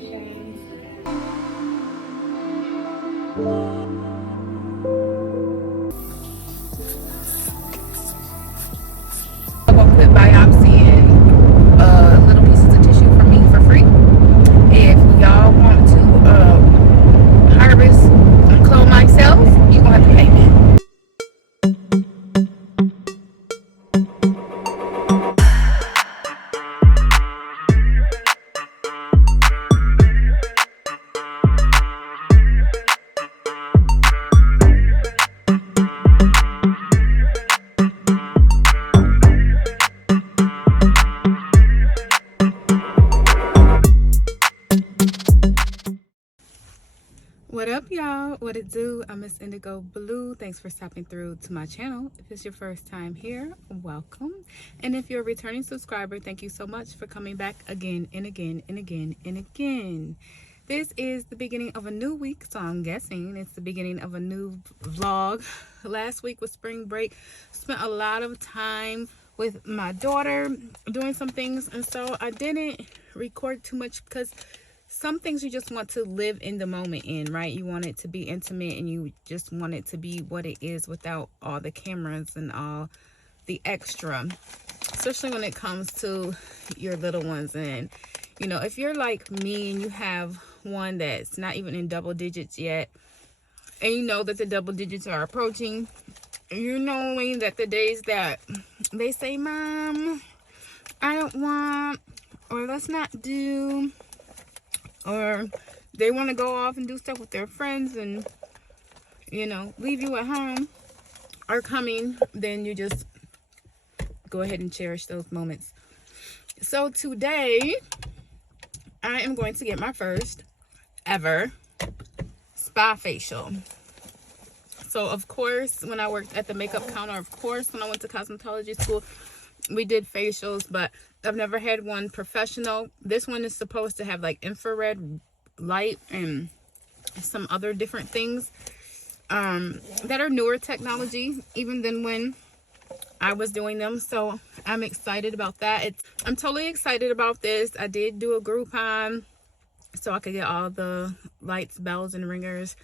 Quit biopsying little pieces of tissue for me for free. If y'all want to harvest and clone my cells, you're gonna have to pay me. What up, y'all? What it do? I'm Miss Indigo Blue. Thanks for stopping through to my channel. If it's your first time here, welcome. And if you're a returning subscriber, thank you so much for coming back again and again and again and again. This is the beginning of a new week, so I'm guessing it's the beginning of a new vlog. Last week was spring break. Spent a lot of time with my daughter doing some things, and so I didn't record too much because some things you just want to live in the moment in, right? You want it to be intimate and you just want it to be what it is without all the cameras and all the extra, especially when it comes to your little ones. And you know, if you're like me and you have one that's not even in double digits yet, and you know that the double digits are approaching, you're knowing that the days that they say, Mom, I don't want, or let's not do, or they want to go off and do stuff with their friends and, you know, leave you at home, are coming, then you just go ahead and cherish those moments. So today, I am going to get my first ever spa facial. So, of course, when I worked at the makeup counter, of course, when I went to cosmetology school, we did facials, but I've never had one professional. This one is supposed to have like infrared light and some other different things that are newer technology even than when I was doing them. So I'm excited about that. I'm totally excited about this. I did do a Groupon so I could get all the lights, bells, and ringers.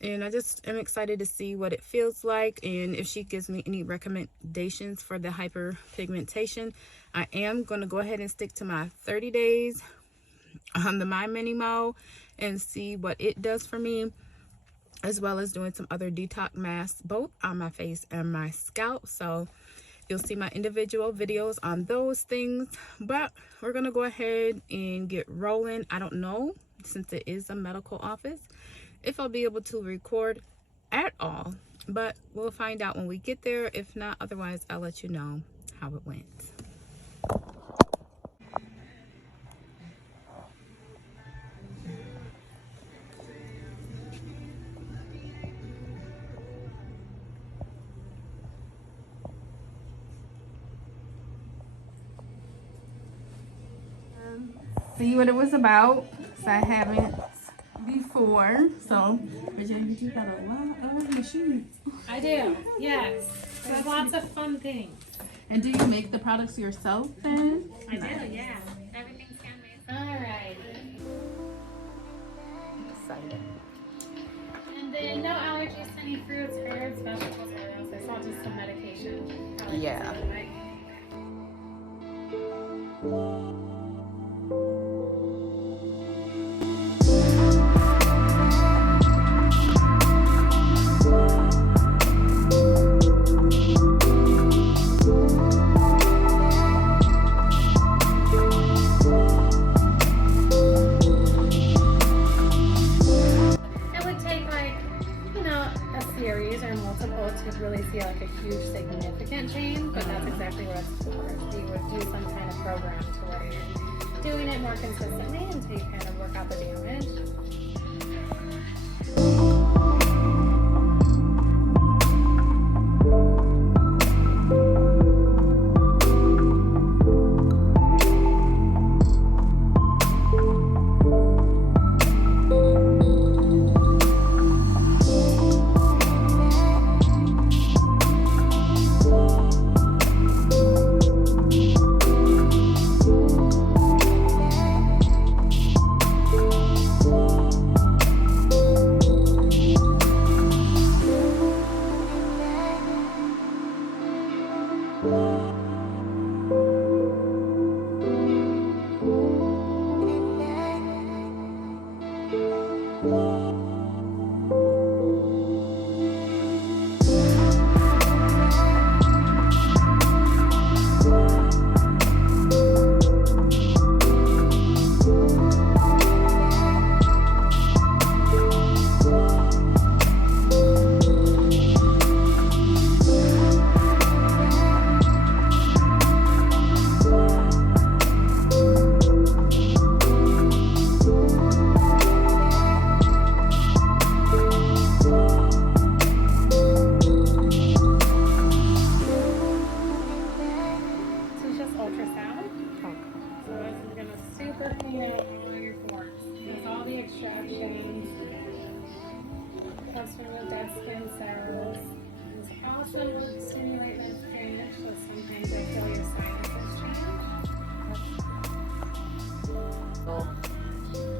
And I just am excited to see what it feels like, and if she gives me any recommendations for the hyperpigmentation. I am going to go ahead and stick to my 30 days on the My Mini Mo and see what it does for me, as well as doing some other detox masks both on my face and my scalp. So you'll see my individual videos on those things, but we're going to go ahead and get rolling. I don't know, since it is a medical office, if I'll be able to record at all, but we'll find out when we get there. If not, otherwise I'll let you know how it went. See what it was about, so I haven't before. So Virginia, you got a lot of machines. I do, yes. There's lots of fun things. And do you make the products yourself then? I do, yeah. Everything's handmade. All right. Excited. And then no allergies to any fruits, herbs, vegetables, oils. It's all just some medication. Yeah. To really see like a huge significant change, but that's exactly what it's for. You would do some kind of program to where you're doing it more consistently until you kind of work out the damage.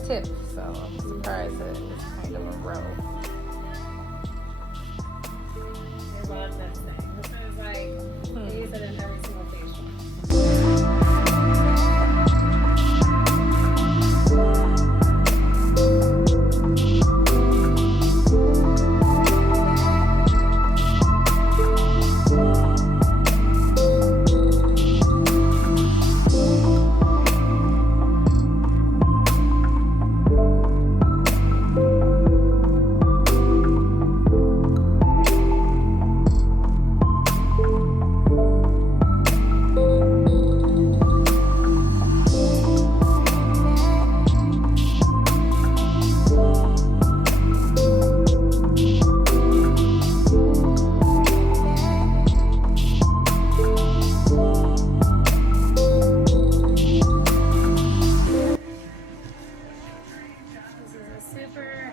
Tip, so I'm surprised that it's kind of a row. I love this thing. This is like, they use it in every single facial.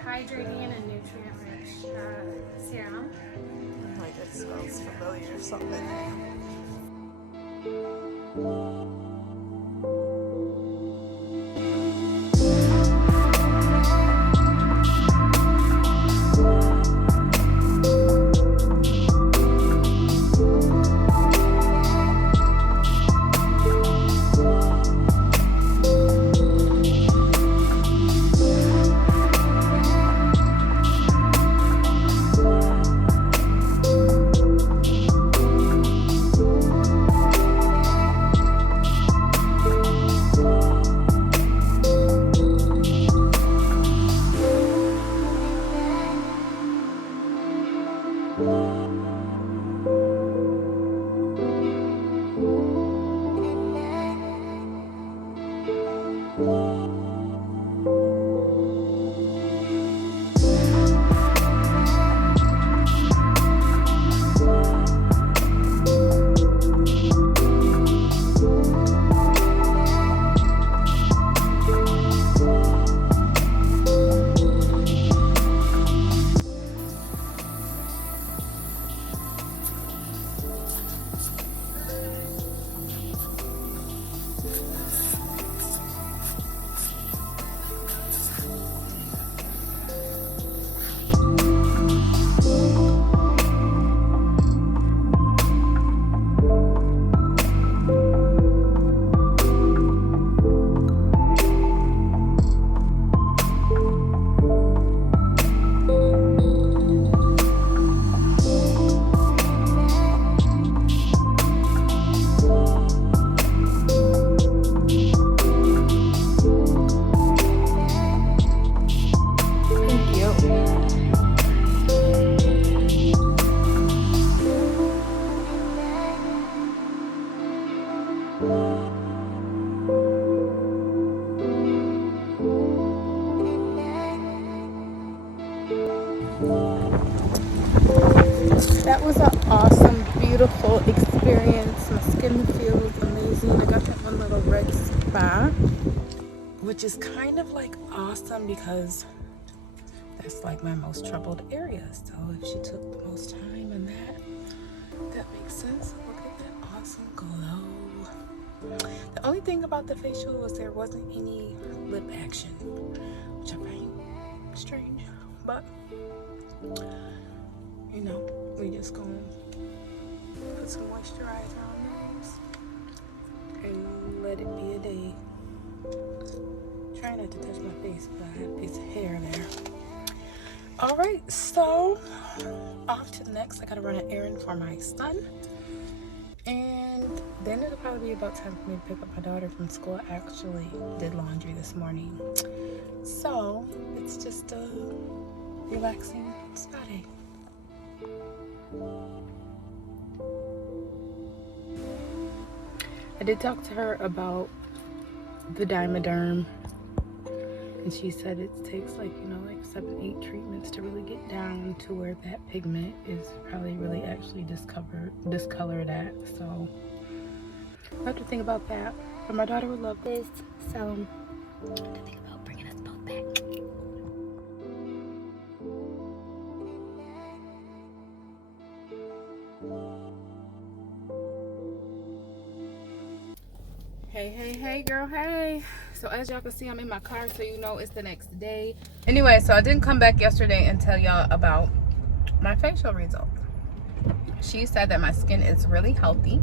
Hydrating and nutrient-rich serum. Like it smells familiar or something. That was an awesome, beautiful experience. My skin feels amazing. I got that one little red spot, which is kind of like awesome because that's like my most troubled area. So if she took the most time in that makes sense. Look at that awesome glow. The only thing about the facial was there wasn't any lip action, which I find strange, but you know, we just gonna put some moisturizer on those and let it be a day. Try not to touch my face, but I have a piece of hair there. All right, so off to the next. I gotta run an errand for my son, and then it'll probably be about time for me to pick up my daughter from school. I actually did laundry this morning, so it's just a relaxing spa day. I did talk to her about the Dymaderm, and she said it takes like 7-8 treatments to really get down to where that pigment is probably really actually discolored at. So I have to think about that, but my daughter would love this, so I have to think about bringing us both back. Hey girl, hey. So as y'all can see, I'm in my car, so you know it's the next day. Anyway, so I didn't come back yesterday and tell y'all about my facial results. She said that my skin is really healthy.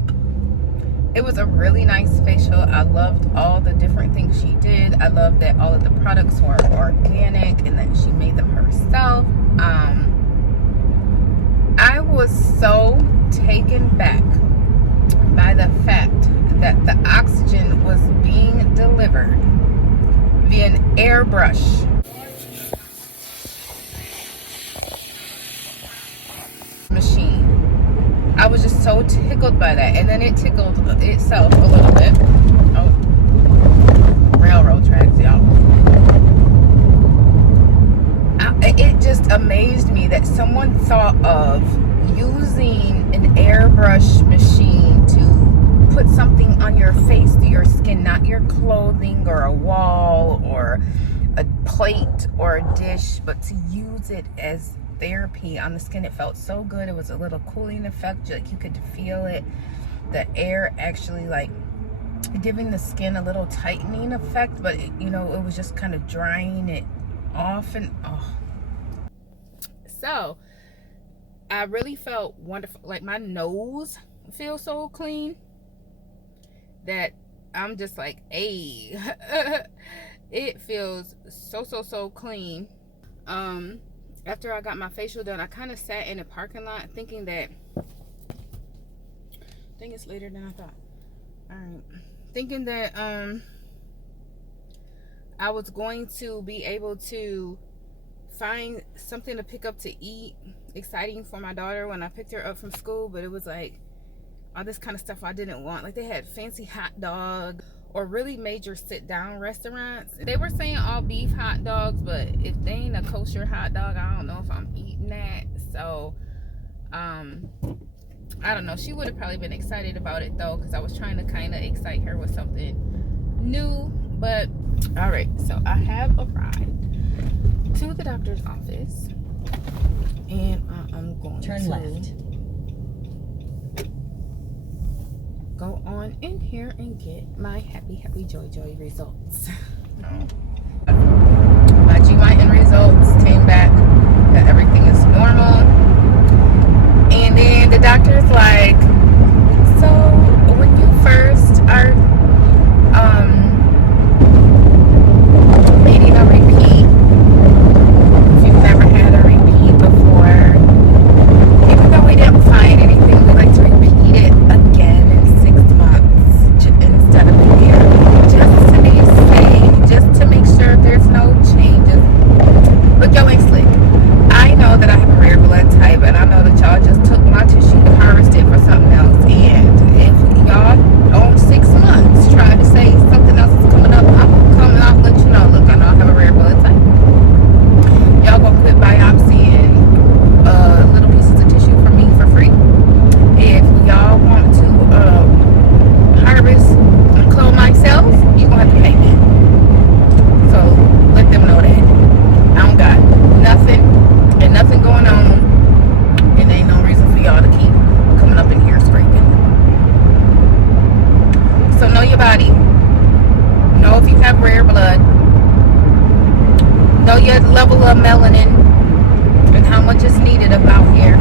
It was a really nice facial. I loved all the different things she did. I loved that all of the products were organic and that she made them herself. I was so taken back by the fact that the oxygen was being delivered via an airbrush. Machine. I was just so tickled by that, and then it tickled itself a little bit. Oh, railroad tracks, y'all. It just amazed me that someone thought of using an airbrush machine to put something on your face, to your skin, not your clothing or a wall or a plate or a dish, but to use it as therapy on the skin. It felt so good. It was a little cooling effect, like you could feel it, the air actually like giving the skin a little tightening effect, but it was just kind of drying it off. And so I really felt wonderful. Like my nose feels so clean that I'm just like, hey. It feels so clean. After I got my facial done, I kind of sat in a parking lot thinking that, I think it's later than I thought. All right, thinking that I was going to be able to find something to pick up to eat exciting for my daughter when I picked her up from school, but it was like all this kind of stuff I didn't want. Like they had fancy hot dog or really major sit down restaurants. They were saying all beef hot dogs, but if they ain't a kosher hot dog, I don't know if I'm eating that. So I don't know. She would have probably been excited about it though, because I was trying to kind of excite her with something new. But all right, so I have arrived to the doctor's office, and I'm going turn left. Go on in here and get my happy joy results. My GYN results came back that everything is normal, and then the doctor's like, so when you first are needing a repeat, if you've never had a repeat before, even though we didn't find anything, we like to repeat it again in 6 months instead of a year, just to be safe, just to make sure there's no changes. Look, y'all ain't slick. I know that I have a rare blood type, and I know that y'all just took my tissue to harvest it for something else. And if y'all on 6 months try to say something else is coming up, I'm coming out and let you know. Look, I know I have a rare blood type. Y'all gonna quit biopsying little pieces of tissue from me for free. If y'all want to harvest and clone my cells, you gonna have to pay me. So let them know that I don't got nothing and nothing going on, and ain't no reason for y'all to keep coming up in here scraping. So know your body. Know if you have rare blood. Know your level of melanin and how much is needed about here,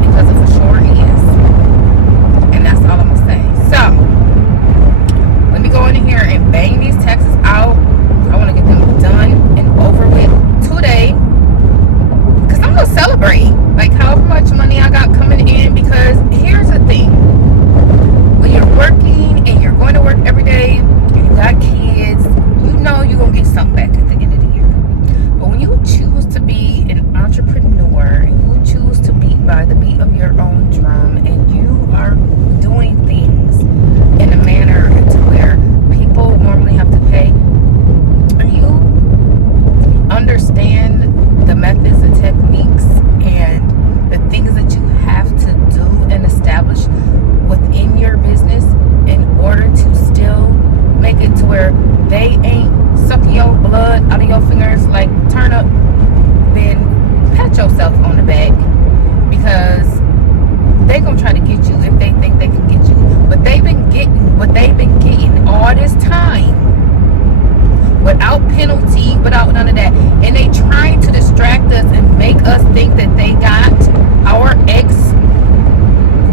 because it for sure is. And that's all I'm gonna say. So let me go in here and bang these taxes out. I want to get them done and over with today. beat of your own drum and you are doing things in a manner to where people normally have to pay, and you understand the methods and techniques and the things that you have to do and establish within your business in order to still make it to where they ain't sucking your blood out of your fingers like turn up, then pat yourself on the back, because they gonna try to get you if they think they can get you. But they've been getting what they've been getting all this time without penalty, without none of that, and they trying to distract us and make us think that they got our ex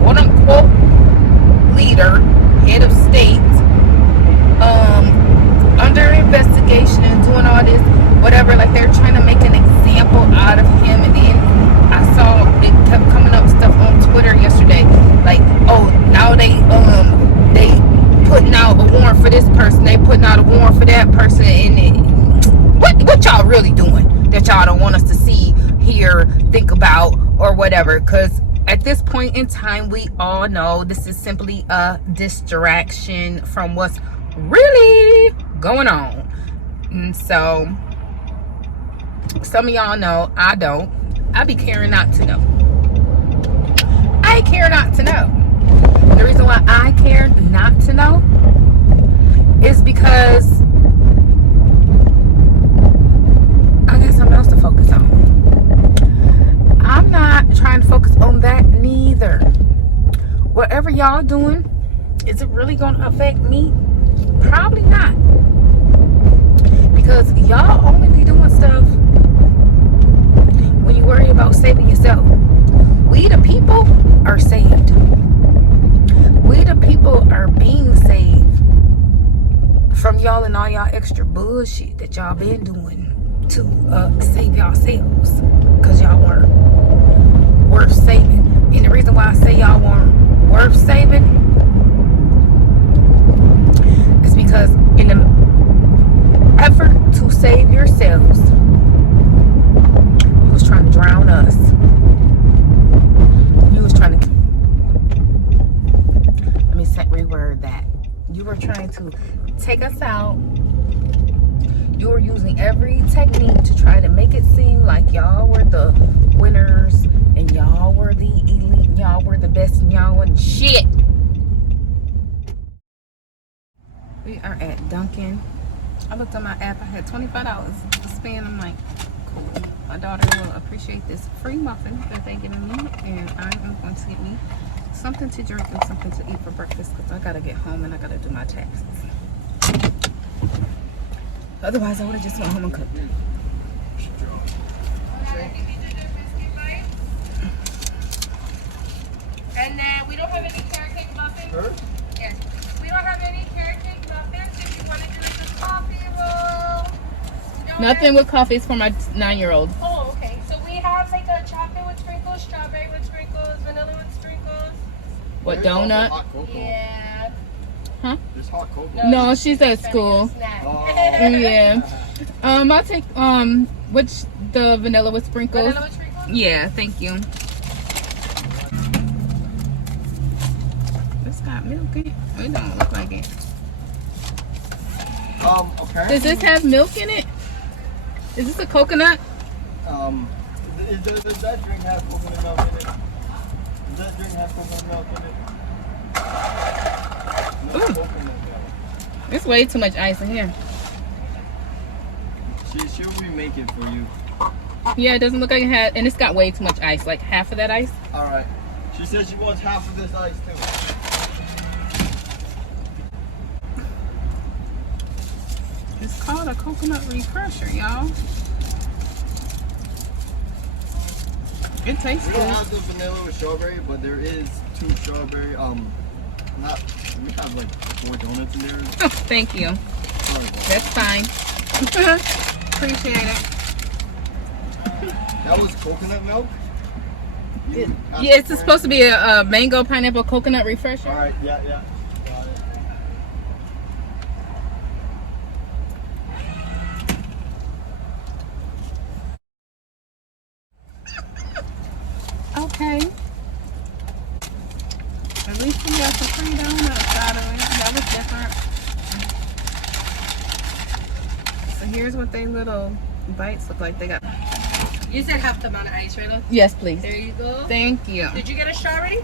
quote unquote leader, head of state, under investigation and doing all this whatever, like they're trying to make an example out of him. And then I saw it kept coming up stuff on Twitter yesterday, like, oh, now they putting out a warrant for this person, they putting out a warrant for that person, and what y'all really doing that y'all don't want us to see, hear, think about, or whatever? Because at this point in time, we all know this is simply a distraction from what's really going on. And so some of y'all know, I don't. I be caring not to know. I care not to know. The reason why I care not to know is because I got something else to focus on. I'm not trying to focus on that neither. Whatever y'all doing, is it really going to affect me? Probably not. Because y'all only be doing stuff when you worry about saving yourself. We the people are saved. We the people are being saved from y'all and all y'all extra bullshit that y'all been doing to save yourselves, because y'all weren't worth saving. And the reason why I say y'all weren't worth saving is because in the effort to save yourselves, you was trying to drown us. You was trying to, let me reword that. You were trying to take us out. You were using every technique to try to make it seem like y'all were the winners and y'all were the elite, y'all were the best, and y'all wasn't shit. We are at Dunkin'. I looked on my app, I had $25 to spend. I'm like, cool. My daughter will appreciate this free muffin that they giving me, and I am going to get me something to drink and something to eat for breakfast, because I gotta get home and I gotta do my taxes. Otherwise, I would have just went home and cooked. And then we don't have any carrot cake muffins. Sure? Yes. We don't have any carrot cake muffins. If you want to do like a coffee roll. Nothing with coffee is for my 9-year-old. Oh, okay. So we have like a chocolate with sprinkles, strawberry with sprinkles, vanilla with sprinkles. What, donut? Yeah. Huh? There's hot cocoa. No, she's at school. Oh. Yeah. I'll take the vanilla with sprinkles. Vanilla with sprinkles? Yeah, thank you. It's got milk in it. It don't look like it. Okay. Does this have milk in it? Is this a coconut? Does that drink have coconut milk in it? Does that drink have coconut milk in it? No coconut milk. There's way too much ice in here. She'll remake it for you. Yeah, it doesn't look like it has, and it's got way too much ice, like half of that ice. Alright. She says she wants half of this ice too. It's called a coconut refresher, y'all. It tastes We don't good. have the vanilla with strawberry, but there is 2 strawberry. We have like 4 donuts in there. Oh, thank you. Sorry about That's fine. Appreciate it. that was coconut milk? You asked Yeah, it's for it? supposed to be a mango pineapple coconut refresher. Alright, yeah. Got it. Okay. got some free donuts out of it. That was different. So here's what they little bites look like. They got. You said half the amount of ice, right? Yes, please. There you go. Thank you. Did you get a straw already?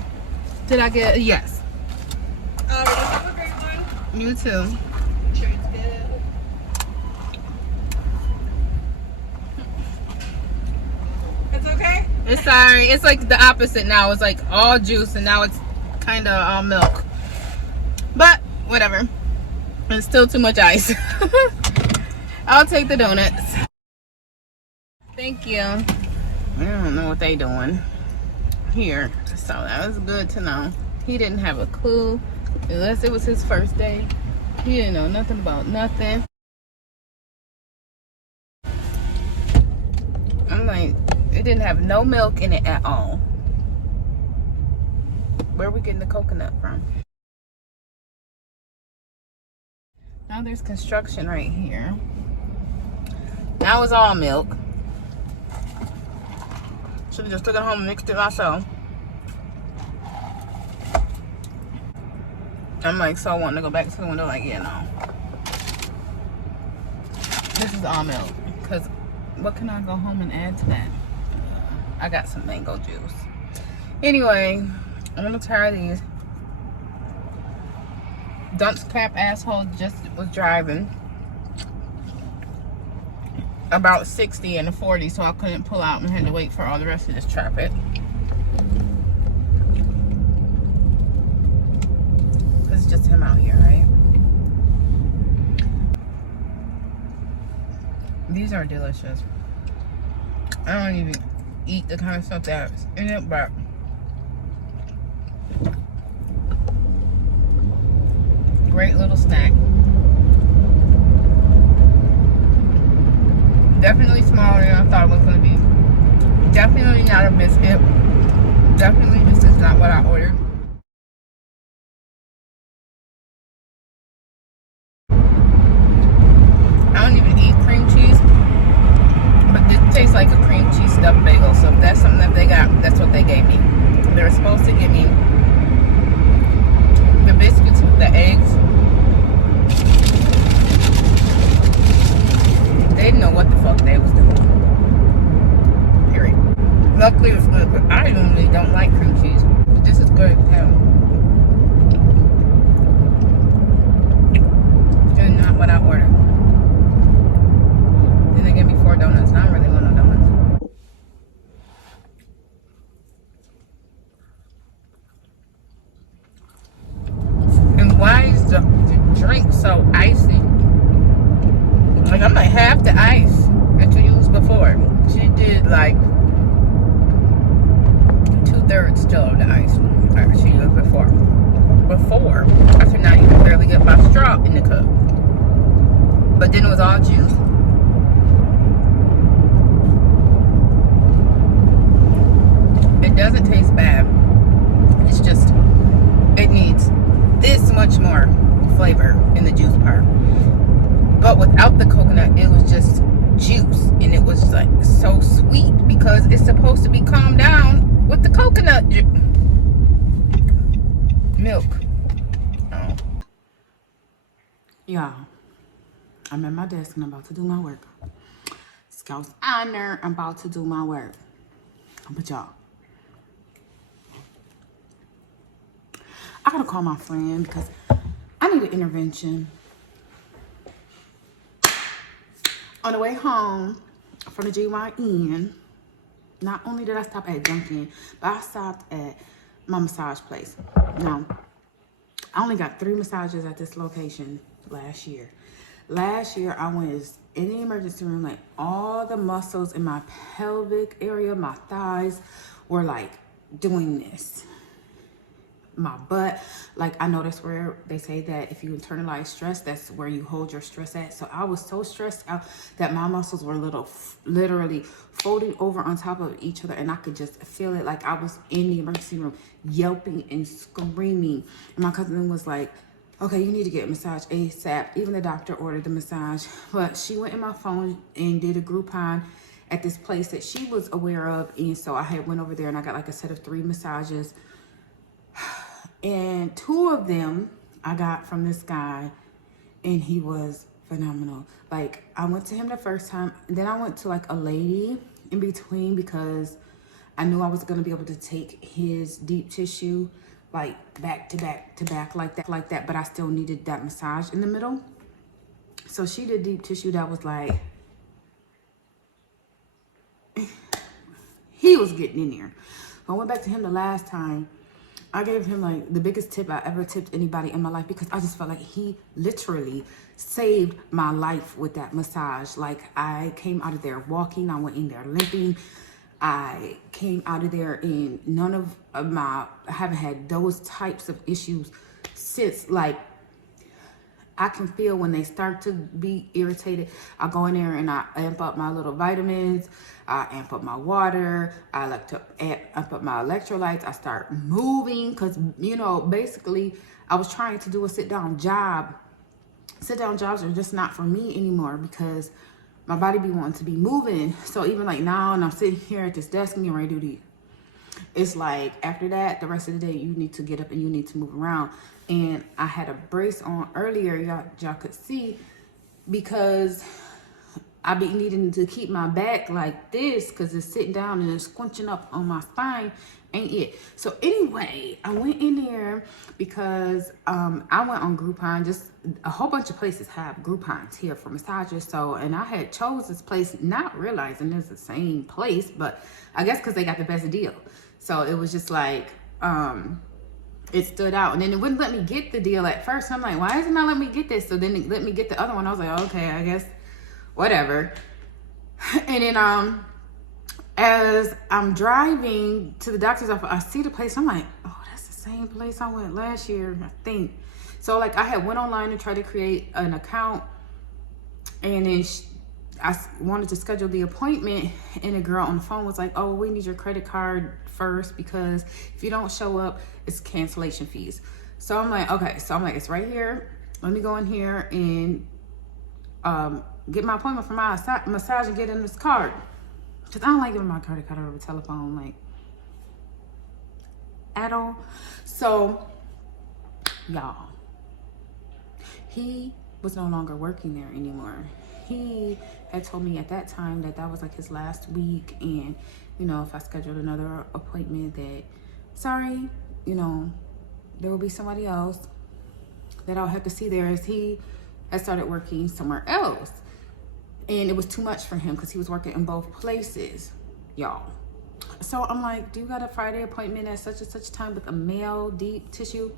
Did I get? Yes. Alright, have a great one. You too. Sure it's good. It's okay? It's sorry. It's like the opposite now. It's like all juice and now it's kind of all milk. But whatever. It's still too much ice. I'll take the donuts. Thank you. I don't know what they doing here. So that was good to know. He didn't have a clue. Unless it was his first day. He didn't know nothing about nothing. I'm like, it didn't have no milk in it at all. Where are we getting the coconut from? Now there's construction right here. Now it's all milk. Should have just took it home and mixed it myself. I'm like so wanting to go back to the window like, yeah, no. This is all milk. Because what can I go home and add to that? I got some mango juice. Anyway, I'm gonna try these. Dunce cap asshole just was driving about 60 and a 40, so I couldn't pull out and had to wait for all the rest of this traffic. It's just him out here, right? These are delicious. I don't even eat the kind of stuff that's in it, but great little snack. Definitely smaller than I thought it was going to be. Definitely not a biscuit. Definitely this is not what I ordered. I don't even eat cream cheese, but this tastes like a cream cheese stuffed bagel. So if that's something that they got, that's what they gave me. They were supposed to give me the biscuits with the eggs. They didn't know what the fuck they was doing. Period. Luckily it was good, but I normally don't like cream cheese. But this is good as hell. And not what I ordered. Then they gave me 4 donuts. I don't really want no donuts. And why is the drink so icy? Like, I'm like half the ice that you used before. She did like 2/3 still of the ice that she used before. I could not even barely get my straw in the cup. But then it was all juice. It doesn't taste bad. It's just, it needs this much more flavor in the juice part. But without the coconut, it was just juice. And it was like so sweet because it's supposed to be calmed down with the coconut milk. Oh. Y'all, I'm at my desk and I'm about to do my work. Scout's honor, I'm about to do my work. But y'all, I gotta call my friend because I need an intervention. On the way home from the GYN, not only did I stop at Dunkin', but I stopped at my massage place. Now, I only got 3 massages at this location last year. Last year, I was in the emergency room, like all the muscles in my pelvic area, my thighs were like doing this. My butt, like I know that's where they say that if you internalize stress, that's where you hold your stress at. So I was so stressed out that my muscles were literally folding over on top of each other, and I could just feel it. Like I was in the emergency room yelping and screaming. And my cousin was like, okay, you need to get a massage ASAP. Even the doctor ordered the massage, but she went in my phone and did a Groupon at this place that she was aware of. And so I had went over there and I got like a set of 3 massages. And 2 of them I got from this guy, and he was phenomenal. Like, I went to him the first time, then I went to like a lady in between because I knew I was gonna be able to take his deep tissue like back to back to back like that, but I still needed that massage in the middle. So she did deep tissue that was like, he was getting in there. I went back to him the last time. I gave him like the biggest tip I ever tipped anybody in my life because I just felt like he literally saved my life with that massage. Like, I came out of there walking, I went in there limping. I came out of there and I haven't had those types of issues since. Like, I can feel when they start to be irritated. I go in there and I amp up my little vitamins. I amp up my water. I like to amp up my electrolytes. I start moving because, you know, basically I was trying to do a sit-down job. Sit-down jobs are just not for me anymore because my body be wanting to be moving. So even like now, and I'm sitting here at this desk and getting ready to do these, it's like after that, the rest of the day, you need to get up and you need to move around. And I had a brace on earlier, y'all could see, because I be needing to keep my back like this because it's sitting down and it's squinching up on my spine. Ain't it? So anyway, I went in there because I went on Groupon. Just a whole bunch of places have Groupons here for massages. So, and I had chose this place not realizing it's the same place, but I guess because they got the best deal. So it was just like, it stood out. And then it wouldn't let me get the deal at first. I'm like, why is it not letting me get this? So then it let me get the other one. I was like, okay, I guess whatever. And then as I'm driving to the doctor's office, I see the place. I'm like, oh, that's the same place I went last year, I think. So like, I had went online and tried to create an account, and then I wanted to schedule the appointment, and the girl on the phone was like, oh, we need your credit card first because if you don't show up, it's cancellation fees. So I'm like, okay. So I'm like, it's right here. Let me go in here and get my appointment for my massage and get in this card. Because I don't like giving my credit card over the telephone, like, at all. So, y'all, he was no longer working there anymore. He had told me at that time that that was like his last week, and, you know, if I scheduled another appointment that, sorry, you know, there will be somebody else that I'll have to see there, as he had started working somewhere else. And it was too much for him because he was working in both places, y'all. So I'm like, do you got a Friday appointment at such and such time with a male deep tissue?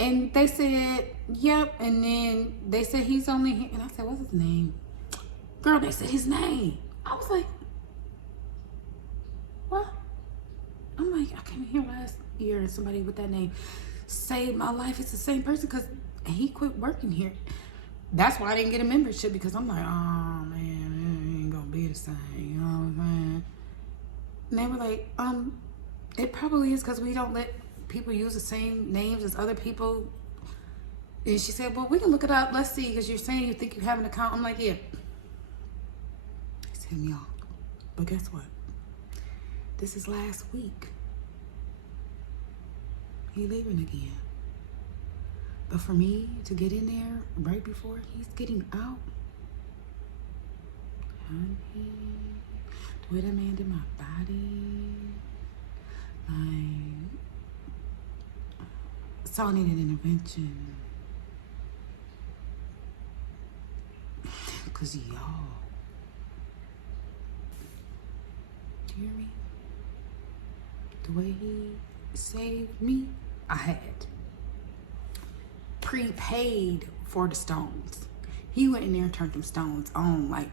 And they said, yep. And then they said he's only here. And I said, what's his name? Girl, they said his name. I was like, what? I'm like, I came here last year and somebody with that name saved my life. It's the same person because he quit working here. That's why I didn't get a membership, because I'm like, oh man, it ain't gonna be the same, you know what I'm saying? And they were like, it probably is because we don't let people use the same names as other people. And she said, well, we can look it up. Let's see, because you're saying you think you have an account. I'm like, yeah. It's him, y'all. But guess what? This is last week. He leaving again. But for me to get in there right before he's getting out, honey, the way that man did my body, like, so I needed an intervention. Cause y'all, do you hear me? The way he saved me, I had prepaid for the stones. He went in there and turned them stones on, like,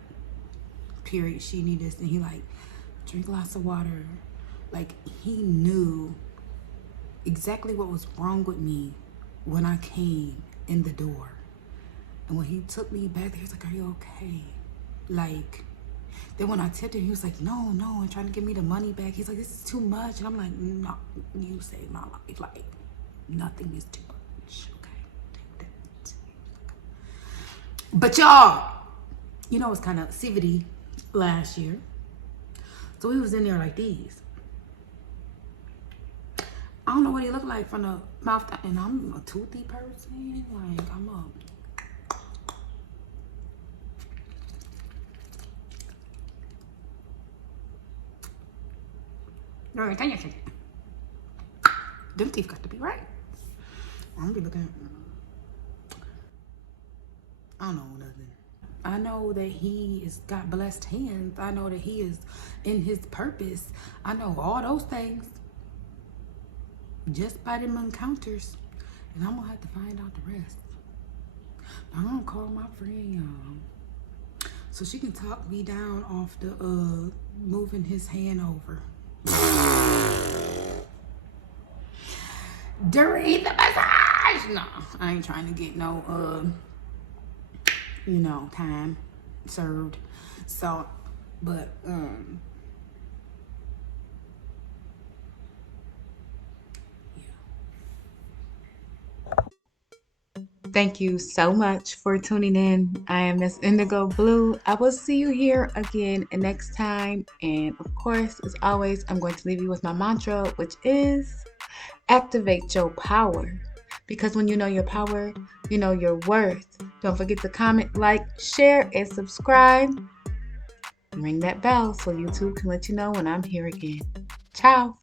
period. She needed this, and he like, drink lots of water. Like, he knew exactly what was wrong with me when I came in the door. And when he took me back there, he was like, are you okay? Like, then when I tipped him, he was like, no, and trying to give me the money back. He's like, this is too much. And I'm like, no, you saved my life. Like, nothing is too much, okay? Take that. But y'all, you know, it's kind of CVD last year. So we was in there like these. I don't know what he look like from the mouth, and I'm a toothy person. Like, I'm a... No, I can't. Them teeth got to be right. I'm gonna be looking. I don't know nothing. I know that he has got blessed hands. I know that he is in his purpose. I know all those things just by them encounters, and I'm gonna have to find out the rest. I'm gonna call my friend, y'all, so she can talk me down off the moving his hand over during the massage. No, I ain't trying to get no you know, time served. So, but thank you so much for tuning in. I am Miss Indigo Blue. I will see you here again next time. And of course, as always, I'm going to leave you with my mantra, which is activate your power. Because when you know your power, you know your worth. Don't forget to comment, like, share, and subscribe. Ring that bell so YouTube can let you know when I'm here again. Ciao.